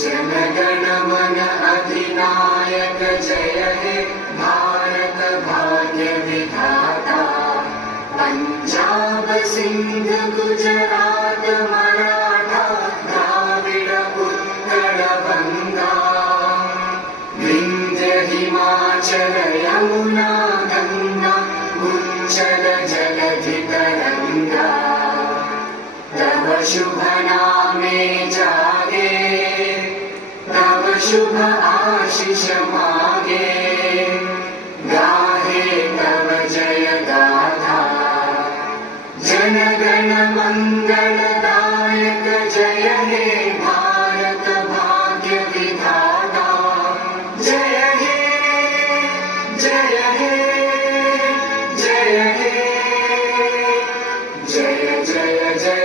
जनगण मन अधिनायक जय हे भारत भाग्य विधाता। पंजाब सिंध गुजरात मराठा द्राविड उत्कल बंगा। विंध्य हिमाचल यमुना गंगा उच्चल जलधि तरंगा। तव शुभ नामे जागे तव शुभ आशीष मागे। गाहे तव जय गाथा जनगण मंगलदायक जय हे भारत भाग्य विधाता। जय हे जय हे जय हे जय जय जय